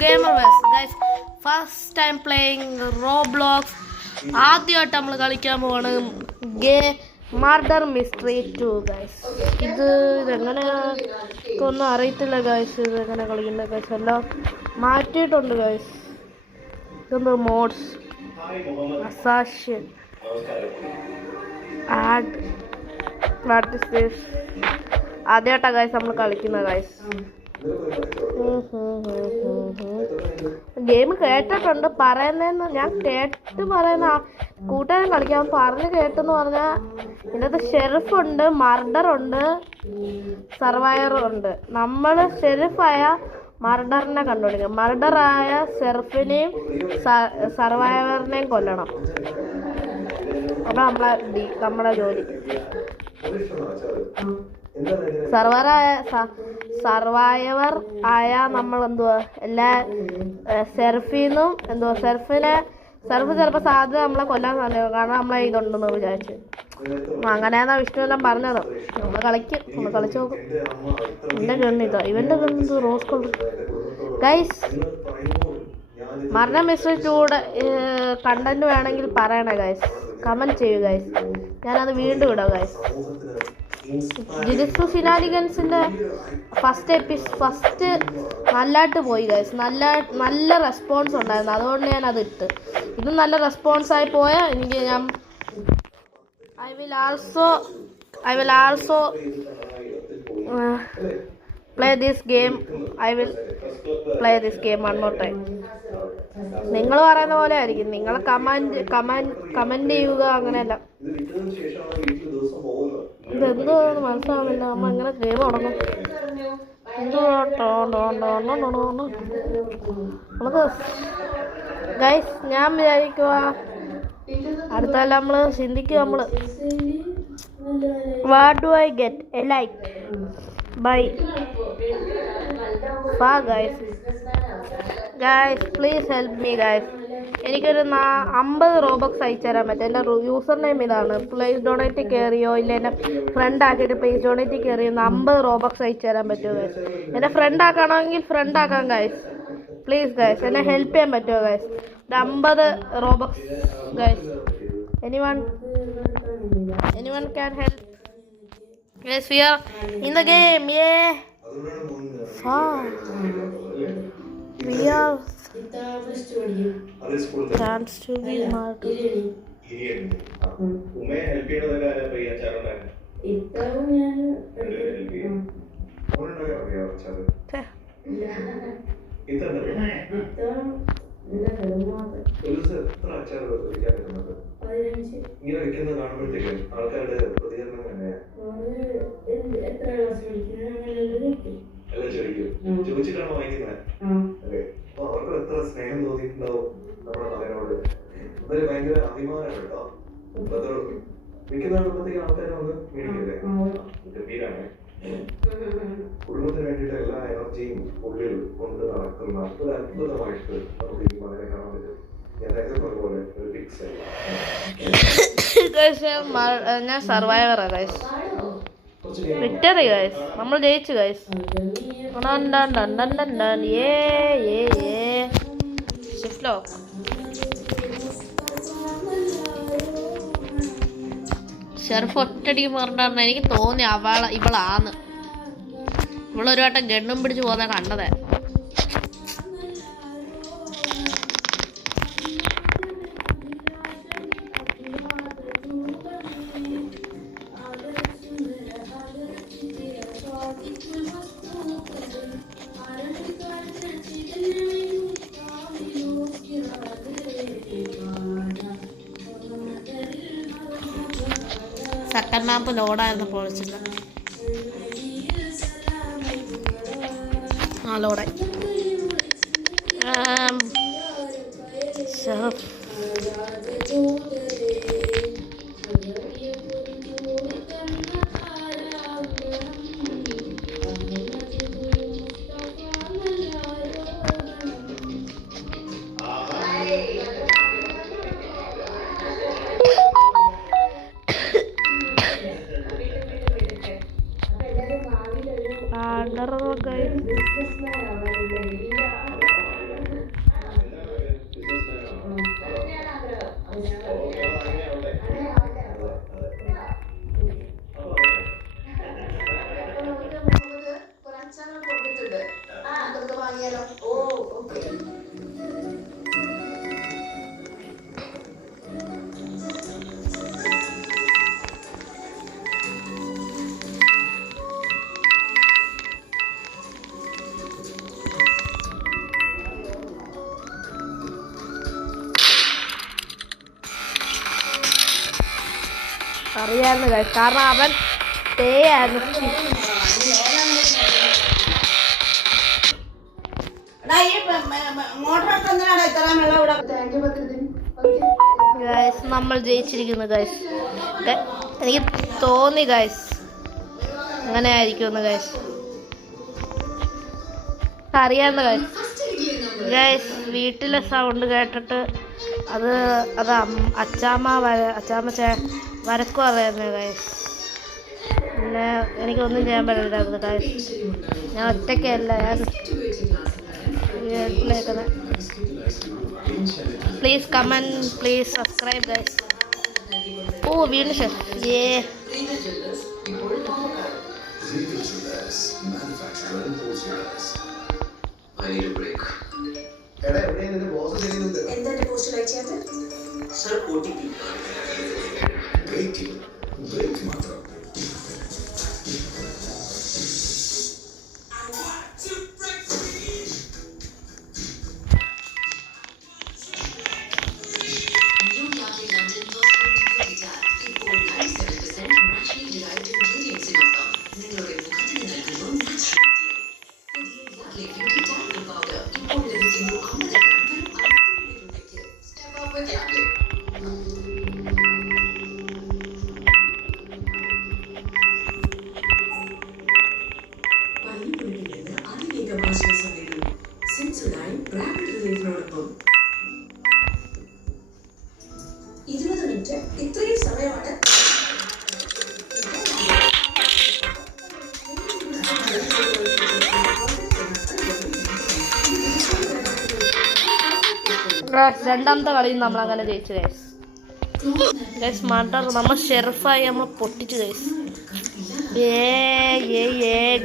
Gamer West, guys. First time playing Roblox. ആദ്യമായിട്ട് നമ്മൾ കളിക്കാൻ പോവാണ് മർഡർ മിസ്റ്ററി 2 ഗൈസ്. ഇതെങ്ങനെ ഒന്നും അറിയത്തില്ല ഗൈസ്. ഇതെങ്ങനെ കളിക്കുന്നത് ഗൈസ്. എല്ലാം മാറ്റിയിട്ടുണ്ട് ഗൈസ്. ഇതൊന്ന് മോഡ്സ് അസാഷൻ ആഡ് വാട്ട് ഇസ് ദിസ്. ആദ്യമായിട്ടാണ് ഗൈസ് നമ്മൾ കളിക്കുന്നത് ഗൈസ്. ഗെയിം കേട്ടിട്ടുണ്ട്, പറയുന്നതെന്ന് ഞാൻ കേട്ട് പറയുന്ന കൂട്ടുകാരൻ കളിക്കാൻ പറഞ്ഞ് കേട്ടെന്ന് പറഞ്ഞാൽ ഇതിനകത്ത് ഷെറിഫുണ്ട്, മർഡറുണ്ട്, സർവൈവറുണ്ട്. നമ്മൾ ഷെറിഫായ മർഡറിനെ കണ്ടുപിടിക്കും, മർഡറായ ഷെറിഫിനെയും സർവൈവറിനെയും കൊല്ലണം. അപ്പം നമ്മളെ ജോലി. സർവൈവർ ആയ നമ്മൾ എന്തുവാ എല്ലാ ഷെറിഫിന്നും എന്തുവാ ഷെറിഫ് ചിലപ്പോൾ സാധ്യത നമ്മളെ കൊല്ലാൻ സാധ്യത, കാരണം നമ്മളെ ഇതുണ്ടെന്ന് വിചാരിച്ച്. അങ്ങനെയാന്നാ വിഷ്ണു എല്ലാം പറഞ്ഞത്. നമ്മൾ കളിച്ചു നോക്കും. എൻ്റെ ഗണ്ണിതാ, ഇവൻ്റെ ഗണ്ണിത് rose colour guys. Murder mystery 2 content വേണമെങ്കിൽ പറയണേ ഗൈസ്, കമൻറ്റ് ചെയ്യൂ ഗൈസ്. ഞാനത് വീണ്ടും ഇടാം ഗൈസ്. ജിഡിസ് ഫിനാലിഗൻസിൻ്റെ ഫസ്റ്റ് നല്ലതായിട്ട് പോയി ഗൈസ്. നല്ല റെസ്പോൺസ് ഉണ്ടായിരുന്നു, അതുകൊണ്ട് ഞാൻ അത് ഇട്ട്. ഇത് നല്ല റെസ്പോൺസായി പോയാൽ എനിക്ക് I will also play this game. I will play this game one more time. നിങ്ങൾ പറയുന്ന പോലെ ആയിരിക്കും. നിങ്ങൾ കമൻറ്റ് ചെയ്യുക, അങ്ങനെയല്ല. ഇതെന്തോ മനസ്സിലാവുന്നില്ല. നമ്മൾ എങ്ങനെ ഗെയിം തുടങ്ങും? നമുക്ക് ഗൈസ്, ഞാൻ വിചാരിക്കുക അടുത്തല്ല നമ്മൾ ചിന്തിക്കുക. നമ്മൾ what do I get A like bye guys please help me guys. എനിക്കൊരു 50 റോബക്സ് അയച്ചു തരാൻ പറ്റും. എൻ്റെ യൂസർ നെയിം ഇതാണ്. പ്ലേസ് ഡൊണേറ്റ് കയറിയോ ഇല്ല എന്നെ ഫ്രണ്ട് ആക്കിയിട്ട് പ്ലേസ് ഡൊണേറ്റ് കയറിയോ 50 റോബക്സ് അയച്ചു തരാൻ പറ്റുമോ ഗൈസ്? എന്നെ ഫ്രണ്ട് ആക്കണമെങ്കിൽ ഫ്രണ്ട് ആക്കാം ഗൈസ്. പ്ലീസ് ഗൈസ്, എന്നെ ഹെൽപ്പ് ചെയ്യാൻ പറ്റുമോ guys? 50 Robux guys. anyone can help? Yes, we are in the game. Yeah, we are chance to be martyred. ഉമ്മയെ ഹെൽപ്പ് ചെയ്യണതൊക്കെ പ്രിയാച്ചാറുണ്ടായിരുന്നു. ഇങ്ങനെ വെക്കുന്ന കാണുമ്പോഴത്തേക്കും ആൾക്കാരുടെ പ്രതികരണം തന്നെയാണ്. എല്ലാം ചോദിച്ചിട്ടാണോ വാങ്ങിക്കുന്നത്? അതെ. അപ്പൊ അവർക്ക് എത്ര സ്നേഹം തോന്നിയിട്ടുണ്ടാവും നമ്മുടെ മകനോട്. അതൊരു ഭയങ്കര അഭിമാനം കേട്ടോ. മിക്ക നാളുമ്പോഴത്തേക്കും ആൾക്കാരെ ഒന്ന് മേടിക്കല്ലേ. ഗംഭീരാണ്. കുടുംബത്തിന് വേണ്ടിയിട്ട് എല്ലാ എനർജിയും ഉള്ളിൽ കൊണ്ട് നടക്കുന്ന ഒരു അത്ഭുതമായിട്ട് നമുക്ക് ഈ മകനെ കാണാൻ പറ്റും. ഞാൻ നേരത്തെ പറഞ്ഞ പോലെ ഒരു ഫിക്സ് ഞാൻ സർവൈവറാ ഗൈസ്. വിക്ടറി ഗൈസ്, നമ്മൾ ജയിച്ചു ഗൈസ്. ഷെറിഫ് ഒറ്റടിക്ക് പറഞ്ഞായിരുന്നു. എനിക്ക് തോന്നി ഇവളാന്ന്. ഇവളൊരു വട്ടം ഗണ്ണും പിടിച്ച് പോകുന്ന കണ്ടതേ. സെക്കൻഡ് മാപ്പ് ലോഡായിരുന്നു, പൊളിച്ചില്ല. ലോഡായി. അറിയാവുന്ന കാര്യം, കാരണം അവൻ stay ആയിരുന്നു. ഗൈസ് നമ്മൾ ജയിച്ചിരിക്കുന്നു ഗൈസ്. എനിക്ക് തോന്നി ഗൈസ് അങ്ങനെ ആയിരിക്കുമെന്ന് ഗൈസ്. അറിയാവുന്ന ഗൈസ്. ഗൈസ് വീട്ടിലെ സൗണ്ട് കേട്ടിട്ട് അത് അച്ചാമ്മ വരക്കും അറിയാവുന്ന ഗൈസ്. പിന്നെ എനിക്കൊന്നും ചെയ്യാൻ പറ്റില്ലായിരുന്നു ഗൈസ്. ഞാൻ ഒറ്റയ്ക്കല്ല, ഞാൻ വീട്ടിലേക്കുന്നത്. Please comment, please subscribe guys. ഓ വീണ്ടും ഷെഫ് ഏ ഇത്രയും സമയമാണ്. രണ്ടാമത്തെ കളിയിൽ നമ്മൾ അങ്ങനെ ജയിച്ചു ഗൈസ്. ഗൈസ് മർഡർ നമ്മൾ ഷെറിഫായി നമ്മൾ പൊട്ടിച്ചു ഗൈസ്.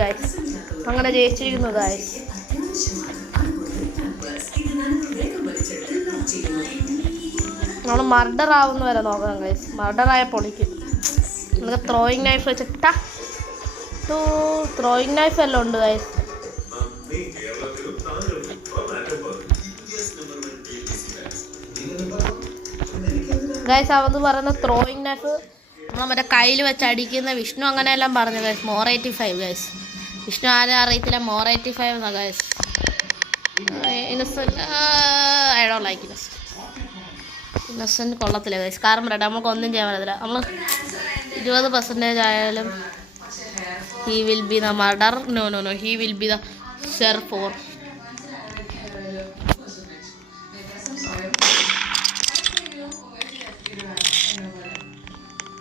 ഗൈസ് അങ്ങനെ ജയിച്ചിരിക്കുന്നു ഗൈസ്. നമ്മൾ മർഡർ ആവുന്ന വരെ നോക്കാം ഗൈസ്. മർഡറായ പൊളിക്കും. നമുക്ക് ത്രോയിങ് നൈഫ് വെച്ചിട്ടാ ത്രോയിങ് നൈഫ് എല്ലാം ഉണ്ട് ഗൈസ്. ഗൈസ് അവന്ന് പറയുന്ന ത്രോയിങ് നൈഫ് നമ്മൾ മറ്റേ കയ്യിൽ വെച്ച് അടിക്കുന്ന വിഷ്ണു അങ്ങനെയെല്ലാം പറഞ്ഞു ഗൈസ്. More 85 guys. വിഷ്ണു ആരും അറിയത്തില്ല, മോർ 85 എന്നാ guys. Innocent I don't like Innocent കൊള്ളത്തില്ല ഗൈസ്. കാരണം പറയട്ടെ, നമുക്ക് ഒന്നും ചെയ്യാൻ പറ്റത്തില്ല. നമ്മൾ 20% ആയാലും he will be the murderer. No, he will be the sheriff.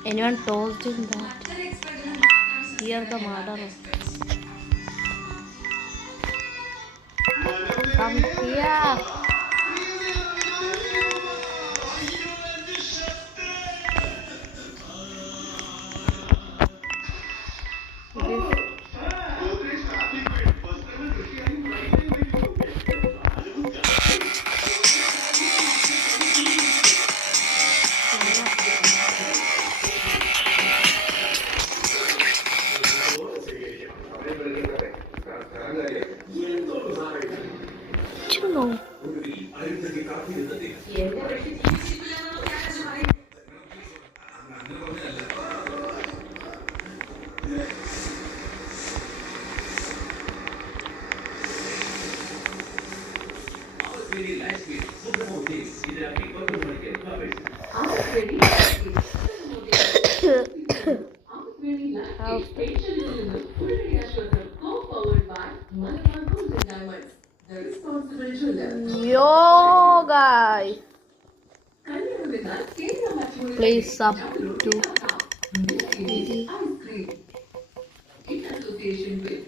Anyone told him that? Here the murderer. Come here. No. Yo guys, please sub to in association with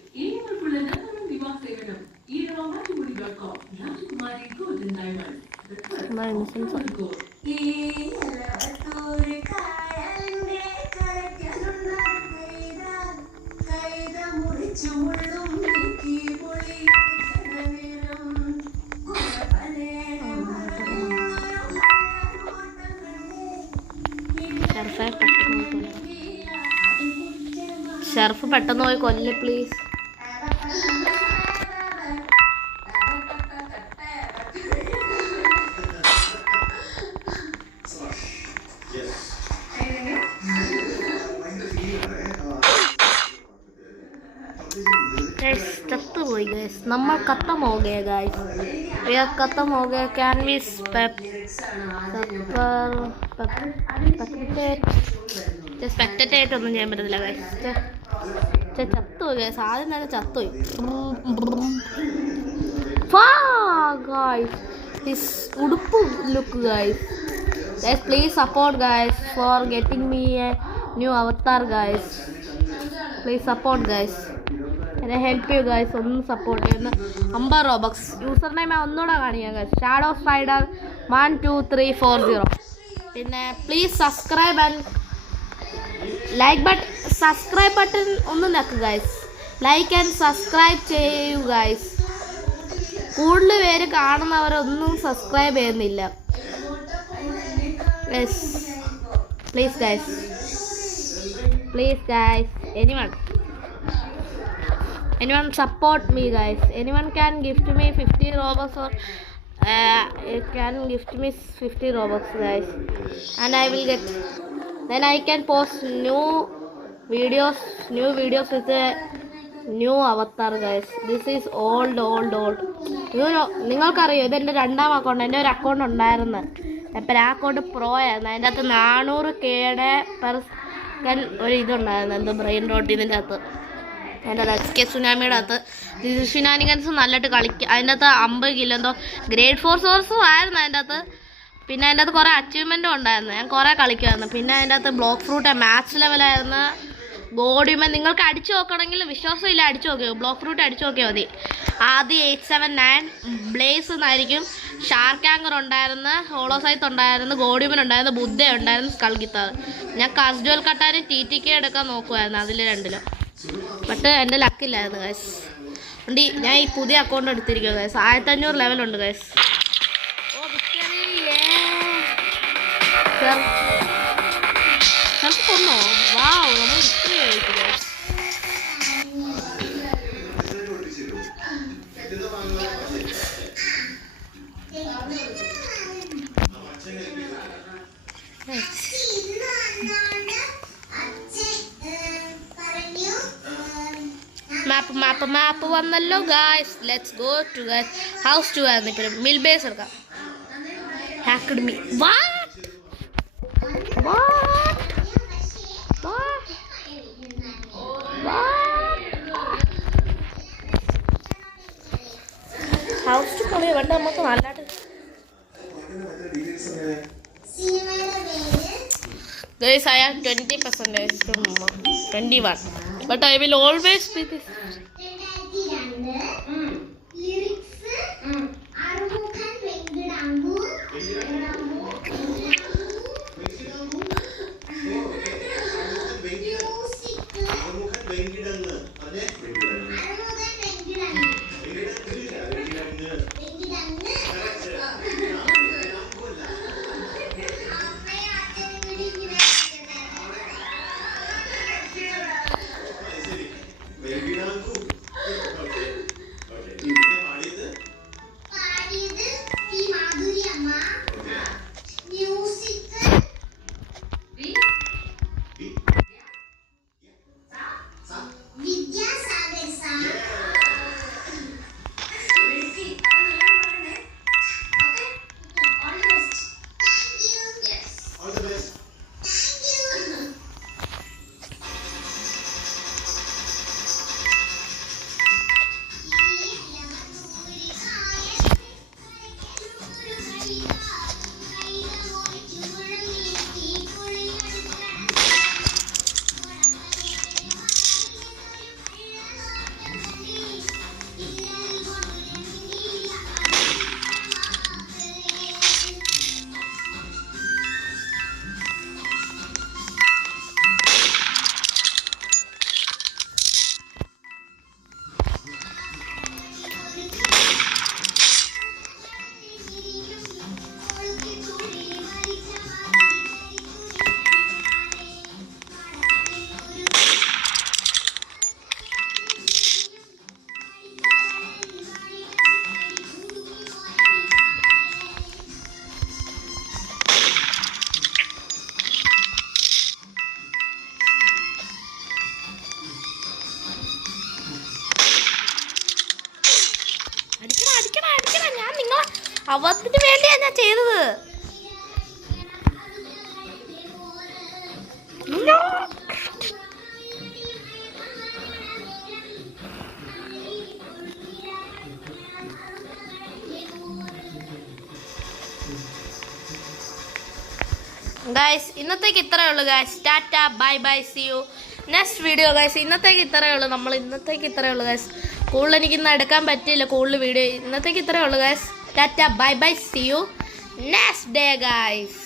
ഷെർഫ് പെട്ടെന്ന് പോയി കൊല്ല് പ്ലീസ്. चत्तुपोई गाइस नंबर खत्म हो गए guys ये खत्म हो गया कैन वी സ്പെക്ടേറ്റ് ഒന്നും ചെയ്യാൻ പറ്റത്തില്ല ഗൈസ്. ചത്തുപോയി ഗൈസ്, ആദ്യം തന്നെ ചത്തുപോയി ഗൈസ്. ഹിസ് ഉടുപ്പ് look guys. Please support guys for getting me A new Avatar guys. Please support guys. എന്നെ ഹെൽപ്പ് ചെയ്യൂ ഗൈസ്, ഒന്ന് സപ്പോർട്ട് ചെയ്യുന്ന 50 റോബക്സ്. യൂസർ നെയിം ഒന്നുകൂടെ കാണിക്കാം ഗൈസ്, ഷാഡോ സ്പൈഡർ 12340. പിന്നെ please subscribe and subscribe button ഒന്ന് ഞെക്ക് ഗൈസ്. ലൈക്ക് ആൻഡ് സബ്സ്ക്രൈബ് ചെയ്യൂ guys. കൂടുതൽ പേര് കാണുന്നവരൊന്നും സബ്സ്ക്രൈബ് ചെയ്യുന്നില്ല. Yes please guys, anyone support me guys. Anyone can gift me 50 robux or can gift me 50 robux guys, and I will get, then I can post new videos with a new avatar guys. This is old. നിങ്ങൾക്കറിയോ ഇതെൻ്റെ രണ്ടാം account. എൻ്റെ ഒരു account ഉണ്ടായിരുന്നു, അപ്പം ആ account pro ആയിരുന്നു. അതിൻ്റെ അകത്ത് 400K പെർ ഒരു ഇതുണ്ടായിരുന്നു, എന്തോ ബ്രെയിൻ റോട്ട്. ഇതിൻ്റെ അകത്ത് എൻ്റെ എസ്കേ സുനാമിയുടെ അകത്ത് ഷിനാനിഗൻസ് നല്ലതായിട്ട് കളിക്കുക. അതിൻ്റെ അകത്ത് 50 കിലോ എന്തോ ഗ്രേഡ് 4 സോഴ്സും ആയിരുന്നു അതിൻ്റെ അകത്ത്. പിന്നെ അതിൻ്റെ അകത്ത് കുറേ അച്ചീവ്മെൻറ്റും ഉണ്ടായിരുന്നു, ഞാൻ കുറേ കളിക്കുമായിരുന്നു. പിന്നെ അതിൻ്റെ അകത്ത് ബ്ലോക്ക് ഫ്രൂട്ട് മാച്ച് ലെവലായിരുന്നു. ഗോഡിയുമൻ നിങ്ങൾക്ക് അടിച്ചു നോക്കണമെങ്കിൽ വിശ്വാസമില്ല, അടിച്ചു നോക്കിയോ, ബ്ലോക്ക് ഫ്രൂട്ട് അടിച്ചു നോക്കിയാൽ മതി. ആദ്യം 879 ബ്ലേസ് എന്നായിരിക്കും. ഷാർക്ക് ആങ്കർ ഉണ്ടായിരുന്നു, ഹോളോസൈത്ത് ഉണ്ടായിരുന്നു, ഗോഡിയുമൻ ഉണ്ടായിരുന്നു, ബുദ്ധ ഉണ്ടായിരുന്നു, സ്കൾഗിത്താർ. ഞാൻ കാസ്ഡുവൽ കട്ടാനും TTK എടുക്കാൻ നോക്കുമായിരുന്നു അതിൽ രണ്ടിലും. ബട്ട് എൻ്റെ ലക്കില്ലായിരുന്നു ഗൈസ്. ഉണ്ട് ഞാൻ ഈ പുതിയ അക്കൗണ്ട് എടുത്തിരിക്കുക ഗൈസ്. 1500 ലെവലുണ്ട് ഗൈസ്. ഓ വിക്ടറി കൊന്നോ? വാവ്, നമ്മൾ വിക്ടറി കഴിച്ചു ഗൈസ്. മാപ്പ് വന്നല്ലോ guys. Let's go to house 2 ആയിരുന്നു. ഇപ്പം മിൽ ബേസ് എടുക്കാം. Hacked me. ഹൗസ് 2 കളി വേണ്ട നമുക്ക് നല്ലതായിട്ട്. Guys, I have 20% to 21, but I will always be this. അവത്തിന് വേണ്ടിയാ ഞാൻ ചെയ്തത്. ഗൈസ് ഇന്നത്തേക്ക് ഇത്രയേ ഉള്ളൂ guys. Tata bye bye C you next video guys. ഇന്നത്തേക്ക് ഇത്രയേ ഉള്ളൂ. ഇന്നത്തേക്ക് ഇത്രയേ ഉള്ളൂ ഗൈസ്. കൂടുതൽ എനിക്കിന്ന് എടുക്കാൻ പറ്റിയില്ല കൂടുതൽ വീഡിയോ. ഇന്നത്തേക്ക് ഇത്രയേ ഉള്ളൂ guys. Tata bye bye C you next day guys.